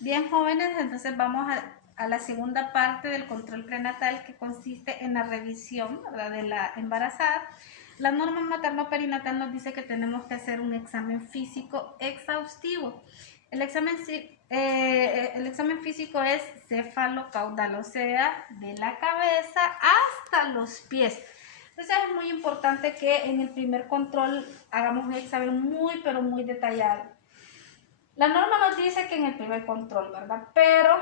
Bien, jóvenes, entonces vamos a la segunda parte del control prenatal, que consiste en la revisión, ¿verdad?, de la embarazada. La norma materno-perinatal nos dice que tenemos que hacer un examen físico exhaustivo. El examen físico es cefalocaudal, o sea, de la cabeza hasta los pies. Entonces es muy importante que en el primer control hagamos un examen muy, pero muy detallado. La norma nos dice que en el primer control, ¿verdad? Pero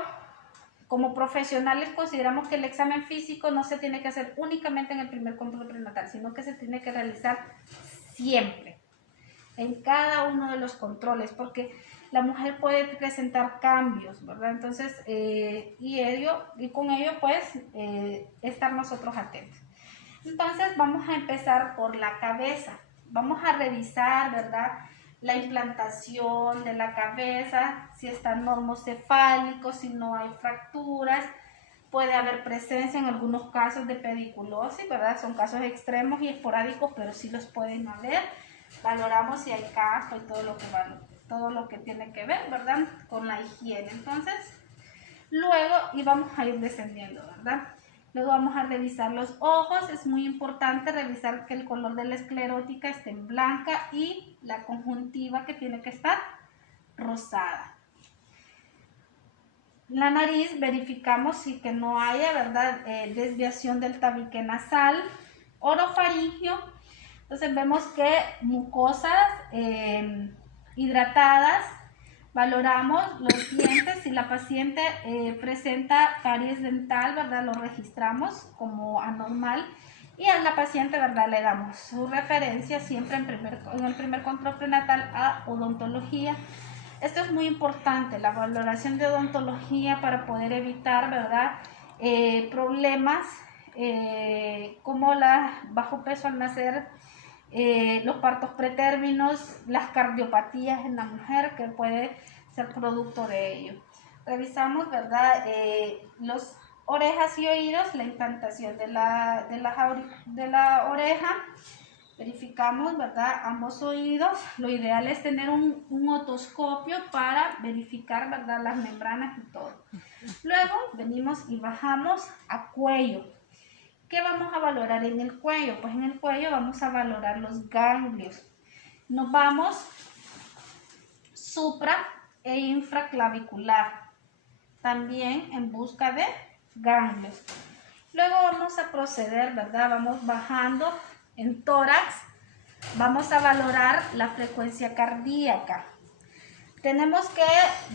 como profesionales consideramos que el examen físico no se tiene que hacer únicamente en el primer control prenatal, sino que se tiene que realizar siempre, en cada uno de los controles, porque la mujer puede presentar cambios, ¿verdad? Entonces, y con ello, pues, estar nosotros atentos. Entonces, vamos a empezar por la cabeza. Vamos a revisar, ¿verdad?, la implantación de la cabeza, si está normocefálico, si no hay fracturas. Puede haber presencia en algunos casos de pediculosis, ¿verdad? Son casos extremos y esporádicos, pero sí los pueden haber. Valoramos si hay caspa y todo lo que tiene que ver, ¿verdad?, con la higiene. Entonces, luego, y vamos a ir descendiendo, ¿verdad? Luego vamos a revisar los ojos. Es muy importante revisar que el color de la esclerótica esté en blanca y la conjuntiva, que tiene que estar rosada. La nariz, verificamos si que no haya, ¿verdad?, desviación del tabique nasal. Orofaringio, entonces vemos que mucosas hidratadas. Valoramos los dientes. Si la paciente presenta caries dental, ¿verdad?, lo registramos como anormal y a la paciente, ¿verdad?, le damos su referencia siempre en el primer control prenatal a odontología. Esto es muy importante, la valoración de odontología, para poder evitar, ¿verdad?, problemas como bajo peso al nacer, los partos pretérminos, las cardiopatías en la mujer, que puede ser producto de ello. Revisamos, ¿verdad?, los orejas y oídos, la implantación de la oreja. Verificamos, ¿verdad?, ambos oídos. Lo ideal es tener un otoscopio para verificar, ¿verdad?, las membranas y todo. Luego venimos y bajamos a cuello. ¿Qué vamos a valorar en el cuello? Pues en el cuello vamos a valorar los ganglios. Nos vamos supra e infraclavicular, también en busca de ganglios. Luego vamos a proceder, ¿verdad? Vamos bajando en tórax. Vamos a valorar la frecuencia cardíaca. Tenemos que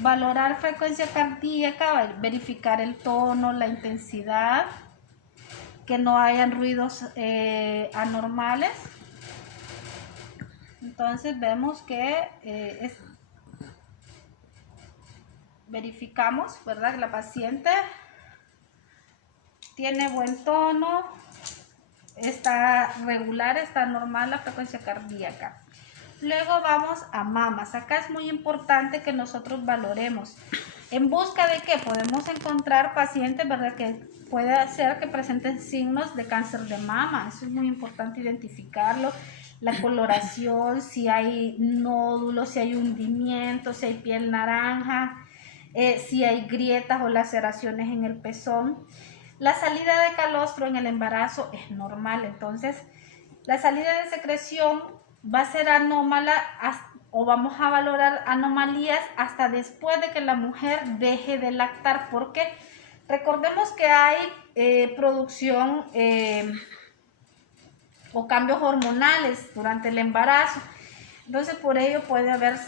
valorar frecuencia cardíaca, verificar el tono, la intensidad, que no hayan ruidos anormales. Entonces vemos que verificamos, ¿verdad?, que la paciente tiene buen tono, está regular, está normal la frecuencia cardíaca. Luego vamos a mamas. Acá es muy importante que nosotros valoremos. ¿En busca de qué? Podemos encontrar pacientes, ¿verdad?, que puede ser que presenten signos de cáncer de mama. Eso es muy importante identificarlo. La coloración, si hay nódulos, si hay hundimiento, si hay piel naranja, si hay grietas o laceraciones en el pezón. La salida de calostro en el embarazo es normal, entonces la salida de secreción va a ser anómala, o vamos a valorar anomalías hasta después de que la mujer deje de lactar, porque recordemos que hay producción o cambios hormonales durante el embarazo. Entonces, por ello puede haber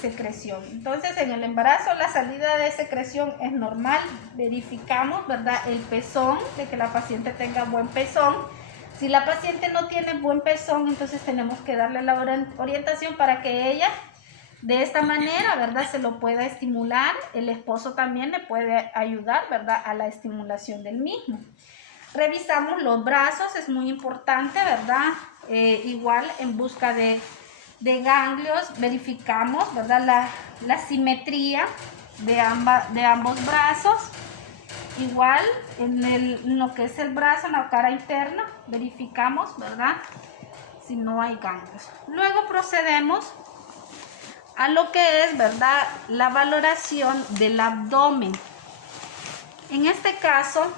secreción. Entonces, en el embarazo la salida de secreción es normal. Verificamos, ¿verdad?, el pezón, de que la paciente tenga buen pezón. Si la paciente no tiene buen pezón, entonces tenemos que darle la orientación para que ella, de esta manera, ¿verdad?, se lo pueda estimular. El esposo también le puede ayudar, ¿verdad?, a la estimulación del mismo. Revisamos los brazos, es muy importante, ¿verdad? Igual en busca de ganglios. Verificamos, ¿verdad?, la simetría de ambos brazos. Igual en lo que es el brazo, en la cara interna, verificamos, ¿verdad?, si no hay ganglios. Luego procedemos a lo que es, ¿verdad?, la valoración del abdomen. En este caso,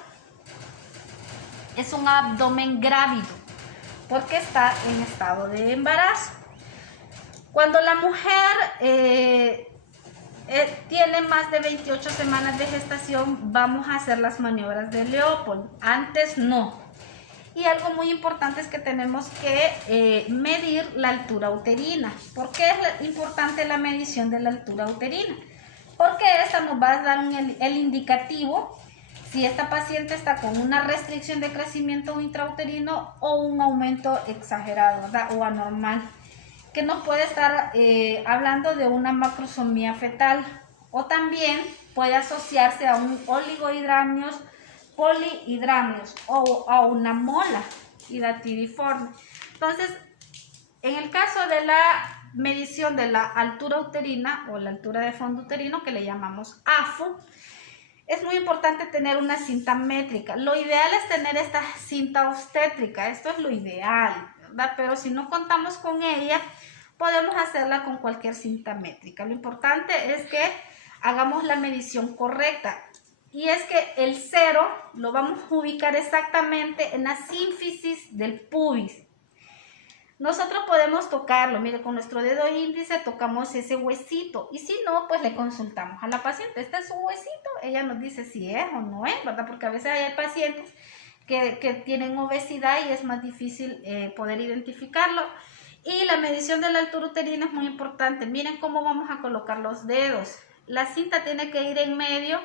es un abdomen grávido, porque está en estado de embarazo. Cuando la mujer tiene más de 28 semanas de gestación, vamos a hacer las maniobras de Leopold. Antes no. Y algo muy importante es que tenemos que medir la altura uterina. ¿Por qué es importante la medición de la altura uterina? Porque esta nos va a dar el indicativo si esta paciente está con una restricción de crecimiento intrauterino o un aumento exagerado, ¿verdad?, o anormal, que nos puede estar hablando de una macrosomía fetal, o también puede asociarse a un oligohidramnios, polihidramnios o a una mola hidatidiforme. Entonces, en el caso de la medición de la altura uterina o la altura de fondo uterino, que le llamamos AFU, es muy importante tener una cinta métrica. Lo ideal es tener esta cinta obstétrica, esto es lo ideal, ¿verdad? Pero si no contamos con ella, podemos hacerla con cualquier cinta métrica. Lo importante es que hagamos la medición correcta. Y es que el 0 lo vamos a ubicar exactamente en la sínfisis del pubis. Nosotros podemos tocarlo, mire, con nuestro dedo índice tocamos ese huesito, y si no, pues le consultamos a la paciente. Este es su huesito, ella nos dice si es o no es, ¿verdad? Porque a veces hay pacientes que tienen obesidad y es más difícil poder identificarlo. Y la medición de la altura uterina es muy importante. Miren cómo vamos a colocar los dedos. La cinta tiene que ir en medio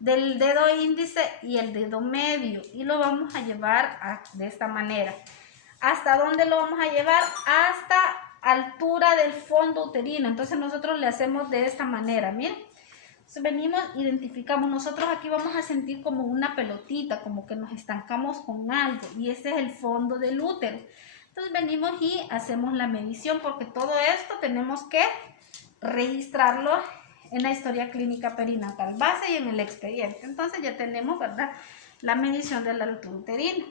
del dedo índice y el dedo medio, y lo vamos a llevar de esta manera. ¿Hasta dónde lo vamos a llevar? Hasta altura del fondo uterino. Entonces nosotros le hacemos de esta manera, miren. Entonces venimos, identificamos. Nosotros aquí vamos a sentir como una pelotita, como que nos estancamos con algo, y ese es el fondo del útero. Entonces venimos y hacemos la medición, porque todo esto tenemos que registrarlo en la historia clínica perinatal base y en el expediente. Entonces ya tenemos, ¿verdad?, la medición de la altura uterina.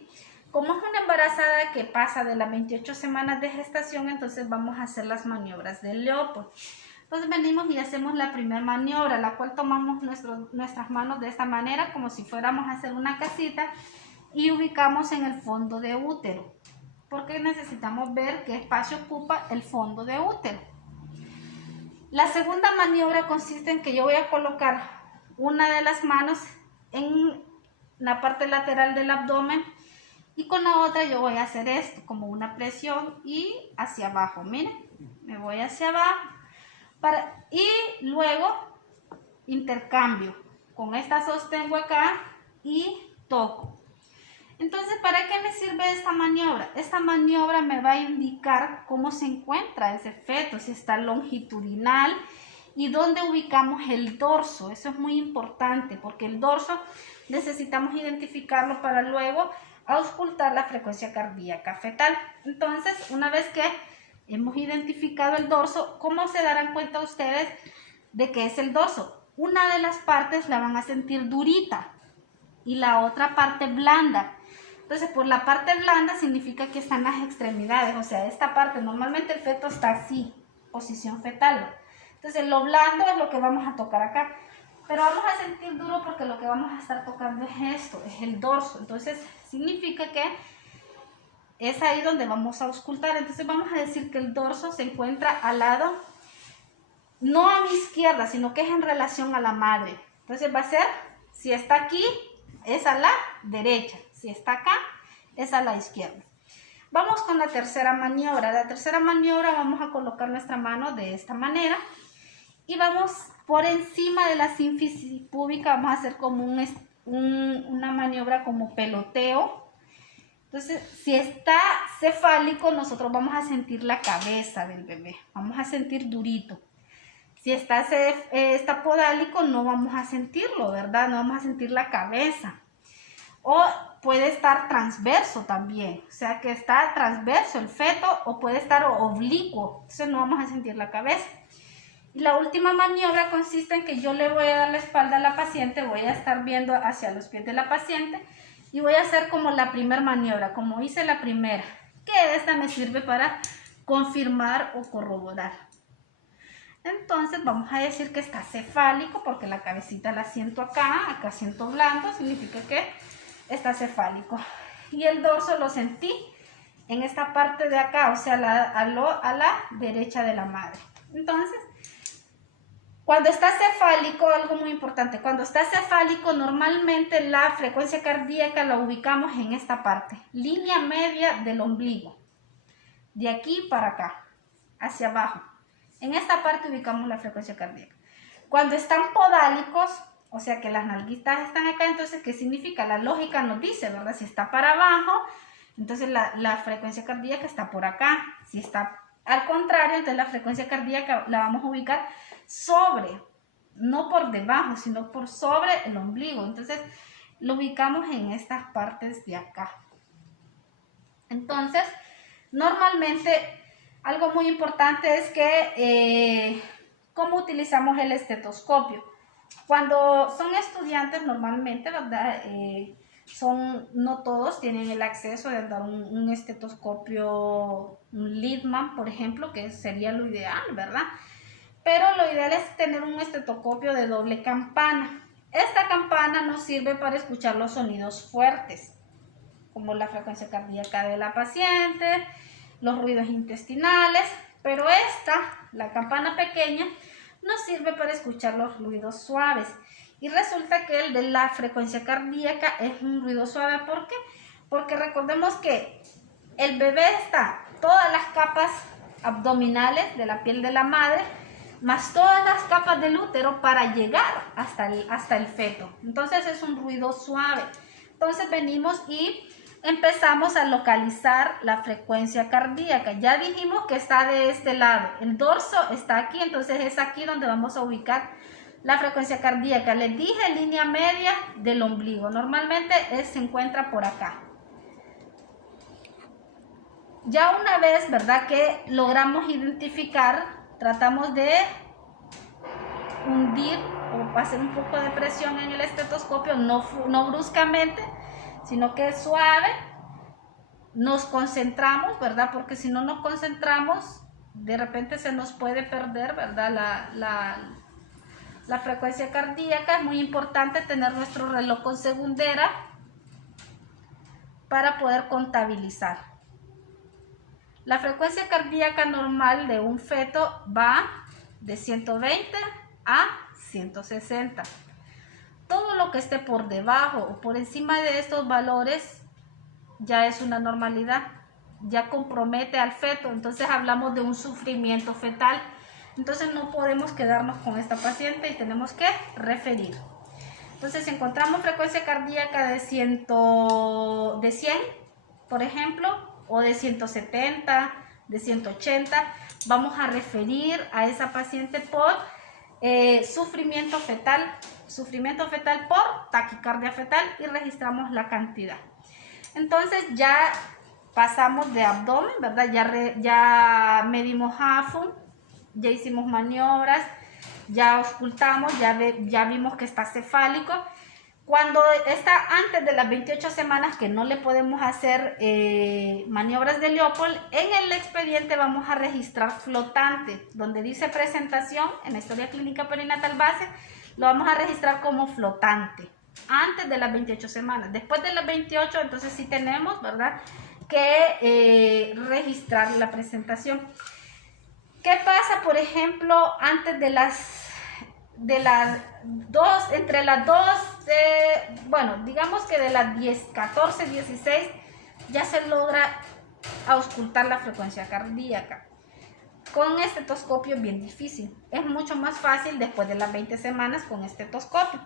Como es una embarazada que pasa de las 28 semanas de gestación, entonces vamos a hacer las maniobras del Leopold. Entonces venimos y hacemos la primera maniobra, la cual tomamos nuestras manos de esta manera, como si fuéramos a hacer una casita, y ubicamos en el fondo de útero, porque necesitamos ver qué espacio ocupa el fondo de útero. La segunda maniobra consiste en que yo voy a colocar una de las manos en la parte lateral del abdomen, y con la otra yo voy a hacer esto, como una presión y hacia abajo. Miren, me voy hacia abajo y luego intercambio. Con esta sostengo acá y toco. Entonces, ¿para qué me sirve esta maniobra? Esta maniobra me va a indicar cómo se encuentra ese feto, si está longitudinal y dónde ubicamos el dorso. Eso es muy importante, porque el dorso necesitamos identificarlo para luego auscultar la frecuencia cardíaca fetal. Entonces, una vez que hemos identificado el dorso, ¿cómo se darán cuenta ustedes de que es el dorso? Una de las partes la van a sentir durita y la otra parte blanda. Entonces, por la parte blanda significa que están las extremidades, o sea, esta parte, normalmente el feto está así, posición fetal. Entonces, lo blando es lo que vamos a tocar acá. Pero vamos a sentir duro porque lo que vamos a estar tocando es esto, es el dorso. Entonces, significa que es ahí donde vamos a auscultar. Entonces, vamos a decir que el dorso se encuentra al lado, no a mi izquierda, sino que es en relación a la madre. Entonces, va a ser, si está aquí, es a la derecha. Si está acá, es a la izquierda. Vamos con la tercera maniobra. La tercera maniobra vamos a colocar nuestra mano de esta manera y vamos por encima de la sínfisis púbica. Vamos a hacer como una maniobra como peloteo. Entonces, si está cefálico, nosotros vamos a sentir la cabeza del bebé. Vamos a sentir durito. Si está podálico, no vamos a sentirlo, ¿verdad? No vamos a sentir la cabeza. O puede estar transverso también, o sea que está transverso el feto, o puede estar oblicuo, entonces no vamos a sentir la cabeza. Y la última maniobra consiste en que yo le voy a dar la espalda a la paciente, voy a estar viendo hacia los pies de la paciente y voy a hacer como la primera maniobra, como hice la primera, que esta me sirve para confirmar o corroborar. Entonces vamos a decir que está cefálico porque la cabecita la siento acá siento blando, significa que está cefálico. Y el dorso lo sentí en esta parte de acá, o sea, a la derecha de la madre. Entonces, cuando está cefálico, algo muy importante, cuando está cefálico normalmente la frecuencia cardíaca la ubicamos en esta parte, línea media del ombligo, de aquí para acá, hacia abajo. En esta parte ubicamos la frecuencia cardíaca. Cuando están podálicos, o sea que las nalguitas están acá, entonces, ¿qué significa? La lógica nos dice, ¿verdad? Si está para abajo, entonces la frecuencia cardíaca está por acá. Si está al contrario, entonces la frecuencia cardíaca la vamos a ubicar sobre, no por debajo, sino por sobre el ombligo. Entonces, lo ubicamos en estas partes de acá. Entonces, normalmente, algo muy importante es que, ¿cómo utilizamos el estetoscopio? Cuando son estudiantes, normalmente, ¿verdad? No todos tienen el acceso de andar un estetoscopio, un Littmann, por ejemplo, que sería lo ideal, ¿verdad? Pero lo ideal es tener un estetoscopio de doble campana. Esta campana nos sirve para escuchar los sonidos fuertes, como la frecuencia cardíaca de la paciente, los ruidos intestinales, pero la campana pequeña, nos sirve para escuchar los ruidos suaves. Y resulta que el de la frecuencia cardíaca es un ruido suave. ¿Por qué? Porque recordemos que el bebé está todas las capas abdominales de la piel de la madre, más todas las capas del útero para llegar hasta el feto. Entonces es un ruido suave. Entonces venimos y empezamos a localizar la frecuencia cardíaca. Ya dijimos que está de este lado, el dorso está aquí, entonces es aquí donde vamos a ubicar la frecuencia cardíaca. Les dije línea media del ombligo, normalmente se encuentra por acá. Ya una vez, ¿verdad?, que logramos identificar, tratamos de hundir o hacer un poco de presión en el estetoscopio, no bruscamente, sino que es suave. Nos concentramos, ¿verdad? Porque si no nos concentramos, de repente se nos puede perder, ¿verdad?, la frecuencia cardíaca. Es muy importante tener nuestro reloj con segundera para poder contabilizar. La frecuencia cardíaca normal de un feto va de 120 a 160. Todo lo que esté por debajo o por encima de estos valores ya es una normalidad, ya compromete al feto, entonces hablamos de un sufrimiento fetal. Entonces no podemos quedarnos con esta paciente y tenemos que referir. Entonces si encontramos frecuencia cardíaca de 100, por ejemplo, o de 170, de 180, vamos a referir a esa paciente por sufrimiento fetal por taquicardia fetal y registramos la cantidad. Entonces ya pasamos de abdomen, ¿verdad? Ya medimos AFU, ya hicimos maniobras, ya auscultamos, ya vimos que está cefálico. Cuando está antes de las 28 semanas, que no le podemos hacer maniobras de Leopold, en el expediente vamos a registrar flotante, donde dice presentación en la historia clínica perinatal base, lo vamos a registrar como flotante, antes de las 28 semanas. Después de las 28, entonces sí tenemos, ¿verdad?, que registrar la presentación. ¿Qué pasa, por ejemplo, antes de las 2, entre las 2, bueno, digamos que de las 14, 16, ya se logra auscultar la frecuencia cardíaca? Con estetoscopio es bien difícil, es mucho más fácil después de las 20 semanas con estetoscopio.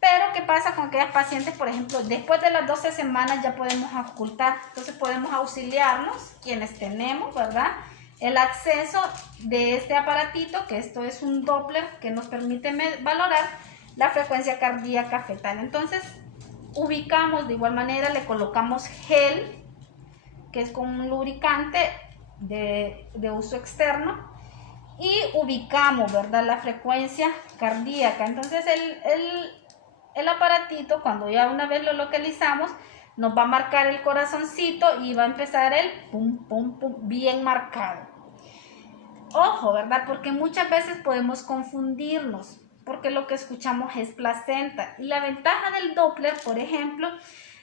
Pero ¿qué pasa con aquellas pacientes, por ejemplo, después de las 12 semanas ya podemos auscultar? Entonces podemos auxiliarnos, quienes tenemos, ¿verdad?, el acceso de este aparatito, que esto es un Doppler que nos permite valorar la frecuencia cardíaca fetal. Entonces ubicamos de igual manera, le colocamos gel, que es como un lubricante de uso externo, y ubicamos, ¿verdad?, la frecuencia cardíaca. Entonces el aparatito, cuando ya una vez lo localizamos, nos va a marcar el corazoncito y va a empezar el pum, pum, pum, bien marcado. Ojo, ¿verdad? Porque muchas veces podemos confundirnos, porque lo que escuchamos es placenta. Y la ventaja del Doppler, por ejemplo,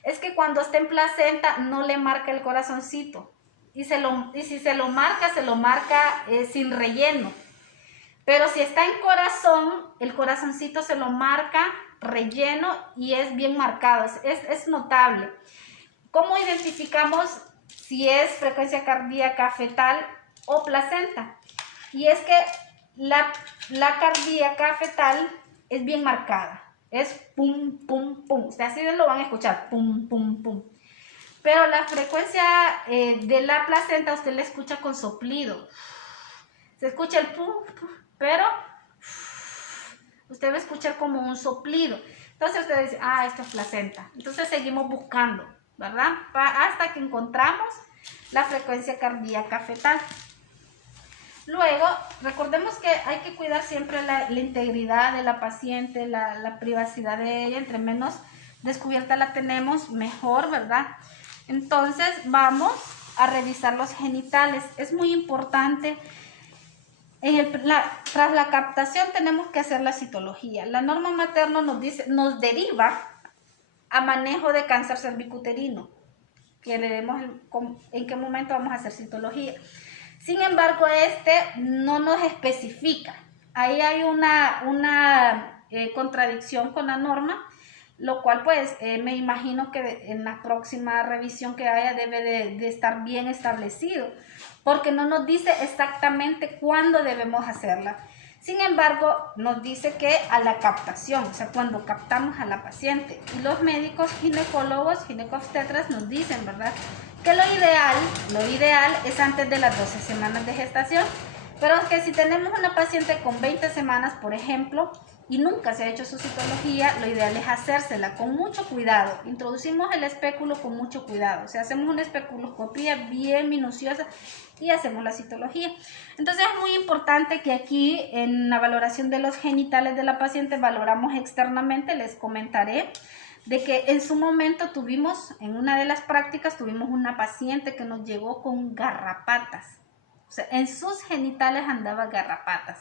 es que cuando está en placenta no le marca el corazoncito. Y si se lo marca sin relleno. Pero si está en corazón, el corazoncito se lo marca relleno y es bien marcado, es notable. ¿Cómo identificamos si es frecuencia cardíaca fetal o placenta? Y es que la cardíaca fetal es bien marcada, es pum, pum, pum. Ustedes así lo van a escuchar, pum, pum, pum. Pero la frecuencia de la placenta usted la escucha con soplido. Se escucha el pum, pum, pero usted va a escuchar como un soplido. Entonces usted dice, ah, esto es placenta. Entonces seguimos buscando, ¿verdad? Hasta que encontramos la frecuencia cardíaca fetal. Luego, recordemos que hay que cuidar siempre la integridad de la paciente, la privacidad de ella. Entre menos descubierta la tenemos, mejor, ¿verdad? Entonces vamos a revisar los genitales. Es muy importante. Tras la captación tenemos que hacer la citología. La norma materna nos deriva a manejo de cáncer cervicuterino, que le demos en qué momento vamos a hacer citología. Sin embargo, no nos especifica. Ahí hay una contradicción con la norma, lo cual pues me imagino que en la próxima revisión que haya debe de estar bien establecido, porque no nos dice exactamente cuándo debemos hacerla. Sin embargo, nos dice que a la captación, o sea, cuando captamos a la paciente. Y los médicos ginecólogos, ginecobstetras nos dicen, ¿verdad?, que lo ideal es antes de las 12 semanas de gestación. Pero es que si tenemos una paciente con 20 semanas, por ejemplo, y nunca se ha hecho su citología, lo ideal es hacérsela con mucho cuidado. Introducimos el espéculo con mucho cuidado. O sea, hacemos una especuloscopía bien minuciosa y hacemos la citología. Entonces es muy importante que aquí en la valoración de los genitales de la paciente valoramos externamente. Les comentaré de que en su momento en una de las prácticas tuvimos una paciente que nos llegó con garrapatas. O sea, en sus genitales andaba garrapatas.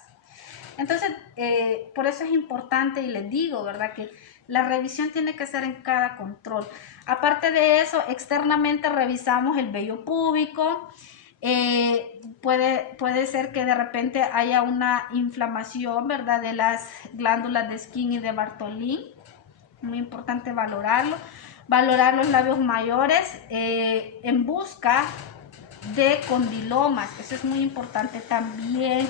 Entonces, por eso es importante y les digo, ¿verdad?, que la revisión tiene que ser en cada control. Aparte de eso, externamente revisamos el vello púbico. Puede ser que de repente haya una inflamación, ¿verdad?, de las glándulas de Skin y de Bartholin. Muy importante valorarlo. Valorar los labios mayores en busca de condilomas. Eso es muy importante también.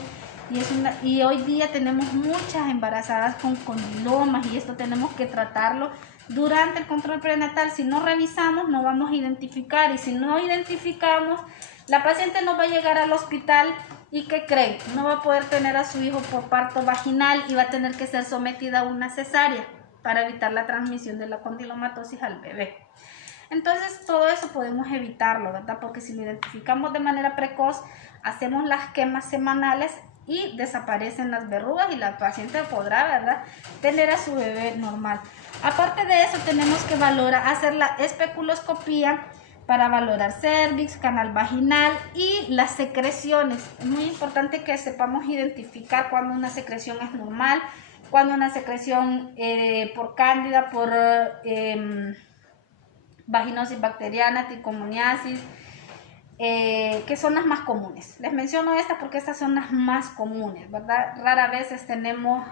Y hoy día tenemos muchas embarazadas con condilomas y esto tenemos que tratarlo durante el control prenatal. Si no revisamos, no vamos a identificar, y si no identificamos, la paciente no va a llegar al hospital y ¿qué creen? No va a poder tener a su hijo por parto vaginal y va a tener que ser sometida a una cesárea para evitar la transmisión de la condilomatosis al bebé. Entonces todo eso podemos evitarlo, ¿verdad? Porque si lo identificamos de manera precoz, hacemos las quemas semanales y desaparecen las verrugas y la paciente podrá, ¿verdad?, tener a su bebé normal. Aparte de eso, tenemos que hacer la especuloscopía para valorar cervix, canal vaginal y las secreciones. Es muy importante que sepamos identificar cuando una secreción es normal, cuando una secreción por cándida, por vaginosis bacteriana, trichomoniasis, que son las más comunes. Les menciono estas porque estas son las más comunes, ¿verdad? Rara vez tenemos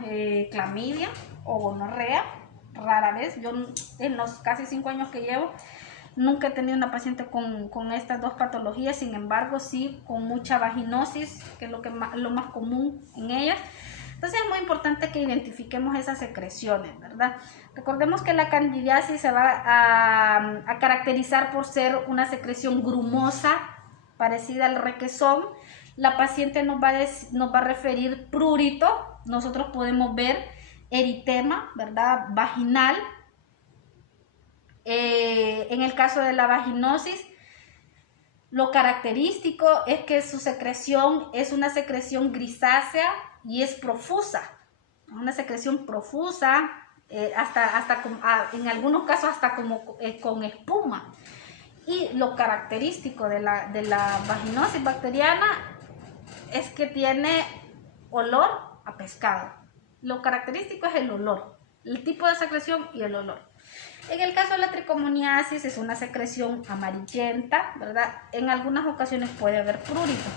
clamidia o gonorrea, rara vez. Yo en los casi 5 años que llevo nunca he tenido una paciente con estas dos patologías. Sin embargo, sí con mucha vaginosis, que es lo más común en ellas. Entonces es muy importante que identifiquemos esas secreciones, ¿verdad? Recordemos que la candidiasis se va a caracterizar por ser una secreción grumosa, parecida al requesón. La paciente nos va a referir prurito. Nosotros podemos ver eritema, ¿verdad?, vaginal. En el caso de la vaginosis, lo característico es que su secreción es una secreción grisácea y es profusa, una secreción profusa, en algunos casos hasta como con espuma. Y lo característico de la vaginosis bacteriana es que tiene olor a pescado. Lo característico es el olor, el tipo de secreción y el olor. En el caso de la tricomoniasis es una secreción amarillenta, ¿verdad? En algunas ocasiones puede haber prurito.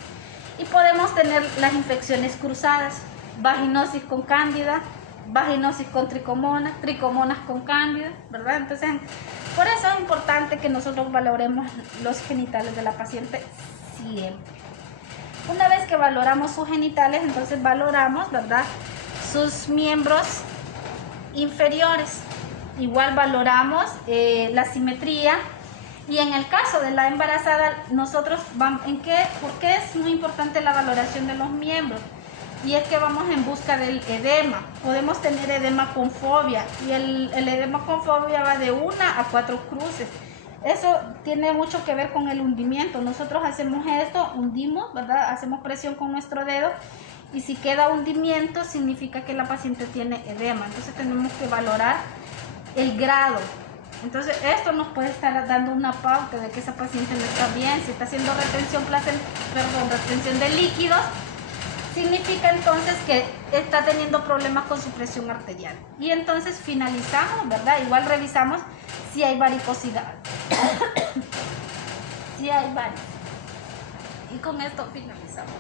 Y podemos tener las infecciones cruzadas, vaginosis con cándida, vaginosis con tricomonas, tricomonas con cándida, ¿verdad? Entonces, por eso es importante que nosotros valoremos los genitales de la paciente siempre. Una vez que valoramos sus genitales, entonces valoramos, ¿verdad?, sus miembros inferiores. Igual valoramos la simetría. Y en el caso de la embarazada, nosotros vamos, ¿por qué es muy importante la valoración de los miembros? Y es que vamos en busca del edema. Podemos tener edema con fobia, y el edema con fobia va de 1 a 4 cruces. Eso tiene mucho que ver con el hundimiento. Nosotros hacemos esto, hundimos, ¿verdad? Hacemos presión con nuestro dedo, y si queda hundimiento significa que la paciente tiene edema. Entonces tenemos que valorar el grado. Entonces esto nos puede estar dando una pauta de que esa paciente no está bien. Si está haciendo retención de líquidos, significa entonces que está teniendo problemas con su presión arterial. Y entonces finalizamos, ¿verdad? Igual revisamos si hay varicosidad. Si hay varios. Y con esto finalizamos.